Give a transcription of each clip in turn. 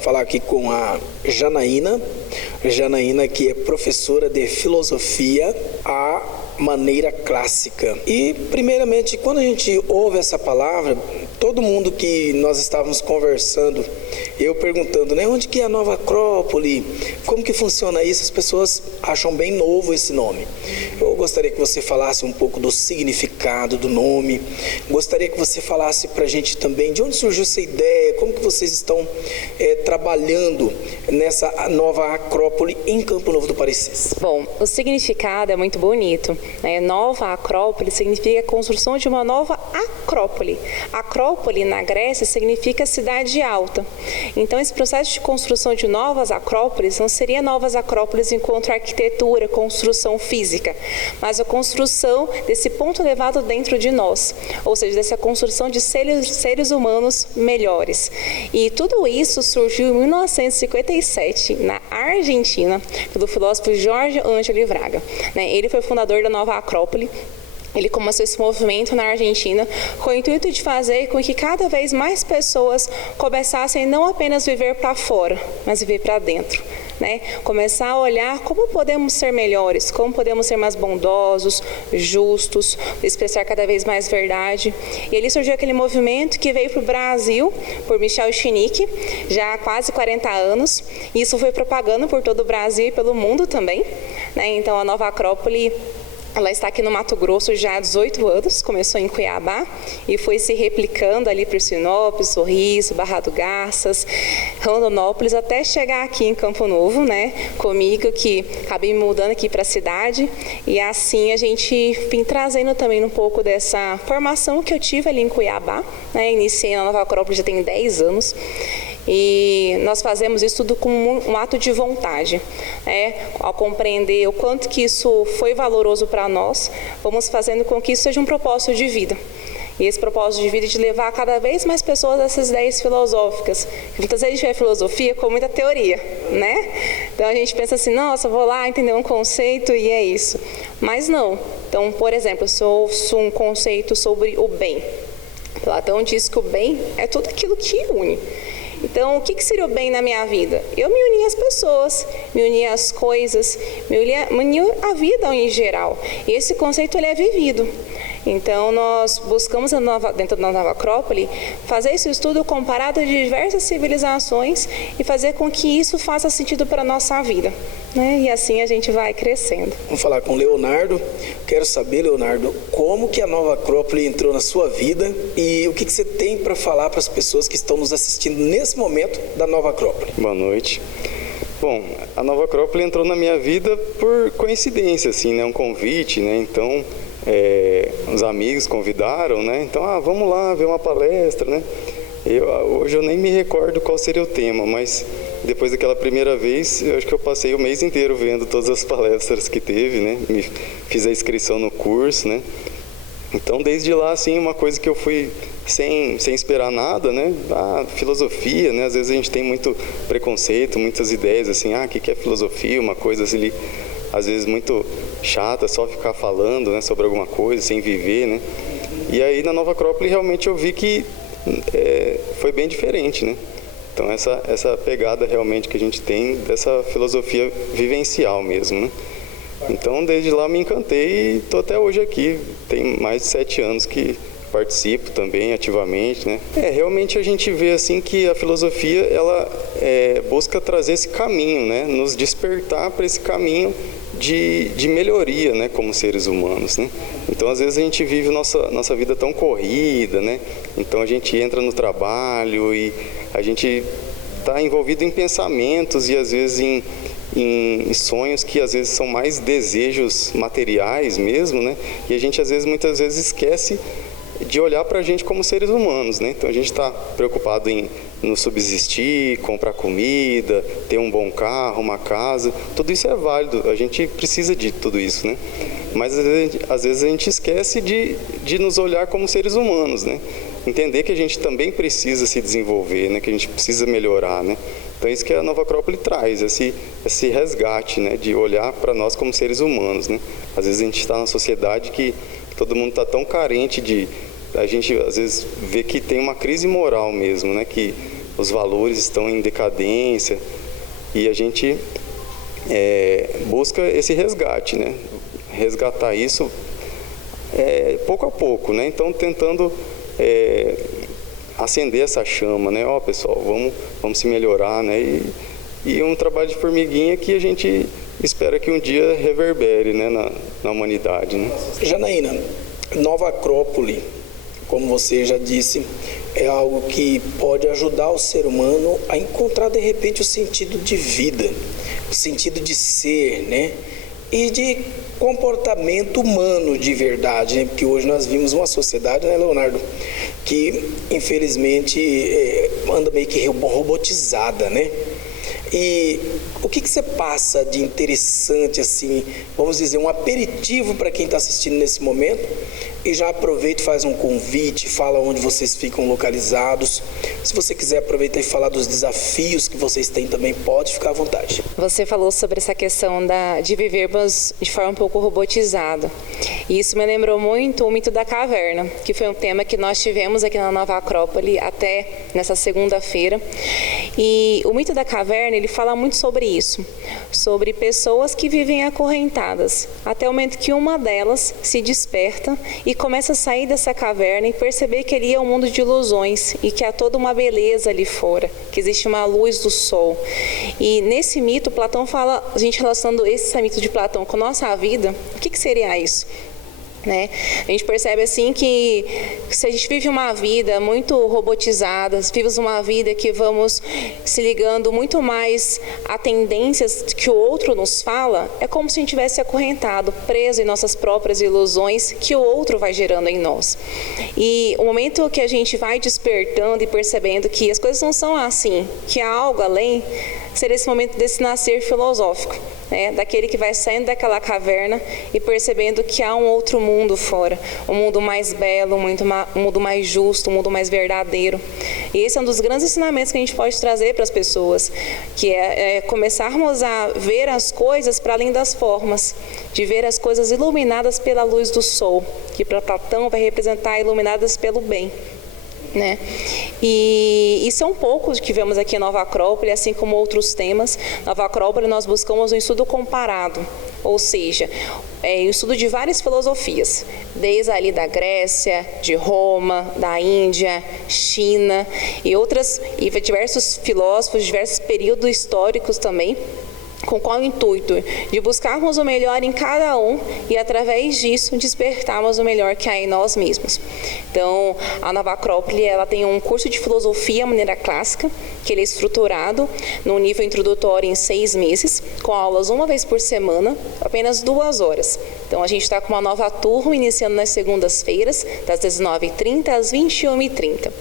Falar aqui com a Janaína, que é professora de filosofia à maneira clássica. E, primeiramente, quando a gente ouve essa palavra, todo mundo que nós estávamos conversando, eu perguntando, né, onde que é a Nova Acrópole? Como que funciona isso? As pessoas acham bem novo esse nome. Eu gostaria que você falasse um pouco do significado do nome. Gostaria que você falasse para a gente também de onde surgiu essa ideia, como que vocês estão trabalhando nessa Nova Acrópole em Campo Novo do Parecis. Bom, o significado é muito bonito, né? Nova Acrópole significa a construção de uma nova acrópole. Acrópole na Grécia significa cidade alta. Então esse processo de construção de novas acrópoles não seria novas acrópoles enquanto arquitetura, construção física, mas a construção desse ponto elevado dentro de nós, ou seja, dessa construção de seres humanos melhores. E tudo isso surgiu em 1957 na Argentina pelo filósofo Jorge Ângelo Braga. Ele foi fundador da Nova Acrópole. Ele começou esse movimento na Argentina com o intuito de fazer com que cada vez mais pessoas começassem não apenas viver para fora, mas viver para dentro. Começar a olhar como podemos ser melhores, como podemos ser mais bondosos, justos, expressar cada vez mais verdade. E ali surgiu aquele movimento que veio para o Brasil por Michel Chinique, já há quase 40 anos. E isso foi propagando por todo o Brasil e pelo mundo também. Então a Nova Acrópole, ela está aqui no Mato Grosso já há 18 anos, começou em Cuiabá e foi se replicando ali por Sinop, Sorriso, Barra do Garças, Rondonópolis, até chegar aqui em Campo Novo, comigo, que acabei me mudando aqui para a cidade. E assim a gente vem trazendo também um pouco dessa formação que eu tive ali em Cuiabá. Iniciei na Nova Acrópole já tem 10 anos. E nós fazemos isso tudo com um ato de vontade, ao compreender o quanto que isso foi valoroso para nós, vamos fazendo com que isso seja um propósito de vida. E esse propósito de vida é de levar cada vez mais pessoas a essas ideias filosóficas. Muitas vezes a gente vê a filosofia com muita teoria, Então a gente pensa assim, nossa, vou lá entender um conceito e é isso. Mas não. Então, por exemplo, se eu ouço um conceito sobre o bem, Platão diz que o bem é tudo aquilo que une. Então, o que seria o bem na minha vida? Eu me uni às pessoas, me uni às coisas, me uni à vida em geral. E esse conceito ele é vivido. Então, nós buscamos dentro da Nova Acrópole fazer esse estudo comparado de diversas civilizações e fazer com que isso faça sentido para a nossa vida. E assim a gente vai crescendo. Vamos falar com o Leonardo. Quero saber, Leonardo, como que a Nova Acrópole entrou na sua vida e o que você tem para falar para as pessoas que estão nos assistindo nesse momento da Nova Acrópole. Boa noite. Bom, a Nova Acrópole entrou na minha vida por coincidência, assim, um convite, Então, os amigos convidaram, Então, vamos lá ver uma palestra, Hoje eu nem me recordo qual seria o tema, mas depois daquela primeira vez, eu acho que eu passei o mês inteiro vendo todas as palestras que teve, Fiz a inscrição no curso, Então, desde lá, assim, uma coisa que eu fui sem esperar nada, filosofia, Às vezes a gente tem muito preconceito, muitas ideias, assim, o que é filosofia? Uma coisa assim, às vezes muito chata, só ficar falando, sobre alguma coisa, sem viver, E aí, na Nova Acrópole, realmente eu vi que foi bem diferente, Então, essa pegada realmente que a gente tem dessa filosofia vivencial mesmo, Então, desde lá me encantei e estou até hoje aqui. Tem mais de 7 anos que participo também ativamente, Realmente a gente vê assim que a filosofia ela busca trazer esse caminho, Nos despertar para esse caminho de melhoria, como seres humanos, Então, às vezes a gente vive nossa vida tão corrida, Então a gente entra no trabalho e a gente está envolvido em pensamentos e às vezes em sonhos que às vezes são mais desejos materiais mesmo, E a gente muitas vezes esquece de olhar para a gente como seres humanos, Então a gente está preocupado em nos subsistir, comprar comida, ter um bom carro, uma casa, tudo isso é válido, a gente precisa de tudo isso, Mas às vezes a gente esquece de nos olhar como seres humanos, Entender que a gente também precisa se desenvolver, que a gente precisa melhorar, Então é isso que a Nova Acrópole traz, esse resgate, de olhar para nós como seres humanos, Às vezes a gente está na sociedade que todo mundo está tão carente a gente às vezes vê que tem uma crise moral mesmo, que os valores estão em decadência e a gente busca esse resgate, né? Resgatar isso pouco a pouco, né? Então tentando acender essa chama, né? Ó, pessoal, vamos se melhorar, né? E um trabalho de formiguinha que a gente espera que um dia reverbere, né, na humanidade, né? Janaína, Nova Acrópole, como você já disse, é algo que pode ajudar o ser humano a encontrar de repente o sentido de vida, o sentido de ser, né? E de comportamento humano de verdade, né? Porque hoje nós vimos uma sociedade, né, Leonardo, que infelizmente anda meio que robotizada, né? E o que você passa de interessante, assim, vamos dizer, um aperitivo para quem está assistindo nesse momento? E já aproveita e faz um convite, fala onde vocês ficam localizados. Se você quiser aproveitar e falar dos desafios que vocês têm também, pode ficar à vontade. Você falou sobre essa questão de vivermos de forma um pouco robotizada. E isso me lembrou muito o mito da caverna, que foi um tema que nós tivemos aqui na Nova Acrópole até nessa segunda-feira. E o mito da caverna, ele fala muito sobre isso, sobre pessoas que vivem acorrentadas, até o momento que uma delas se desperta e começa a sair dessa caverna e perceber que ali é um mundo de ilusões e que há toda uma beleza ali fora, que existe uma luz do sol. E nesse mito, Platão fala, a gente relacionando esse mito de Platão com a nossa vida, o que seria isso? Né? A gente percebe assim que se a gente vive uma vida muito robotizada, vivemos uma vida que vamos se ligando muito mais a tendências que o outro nos fala, é como se a gente tivesse acorrentado, preso em nossas próprias ilusões que o outro vai gerando em nós. E o momento que a gente vai despertando e percebendo que as coisas não são assim, que há algo além, seria esse momento desse nascer filosófico, né? Daquele que vai saindo daquela caverna e percebendo que há um outro mundo fora, um mundo mais belo, um mundo mais justo, um mundo mais verdadeiro. E esse é um dos grandes ensinamentos que a gente pode trazer para as pessoas, que é começarmos a ver as coisas para além das formas, de ver as coisas iluminadas pela luz do sol, que para Platão vai representar iluminadas pelo bem. Né? E isso é um pouco do que vemos aqui em Nova Acrópole, assim como outros temas. Nova Acrópole nós buscamos um estudo comparado, ou seja, um estudo de várias filosofias, desde ali da Grécia, de Roma, da Índia, China e diversos filósofos, diversos períodos históricos também. Com qual intuito? De buscarmos o melhor em cada um e, através disso, despertarmos o melhor que há em nós mesmos. Então, a Nova Acrópole, ela tem um curso de filosofia maneira clássica, que ele é estruturado no nível introdutório em 6 meses, com aulas uma vez por semana, apenas 2 horas. Então, a gente está com uma nova turma iniciando nas segundas-feiras, das 19h30 às 21h30.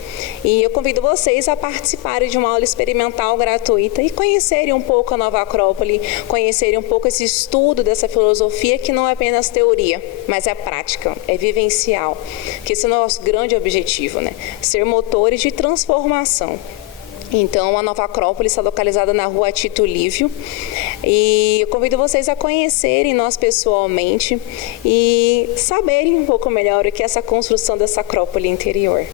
E eu convido vocês a participarem de uma aula experimental gratuita e conhecerem um pouco a Nova Acrópole, conhecerem um pouco esse estudo dessa filosofia que não é apenas teoria, mas é prática, é vivencial, que esse é o nosso grande objetivo, né? Ser motores de transformação. Então, a Nova Acrópole está localizada na rua Tito Lívio e eu convido vocês a conhecerem nós pessoalmente e saberem um pouco melhor o que é essa construção dessa Acrópole interior.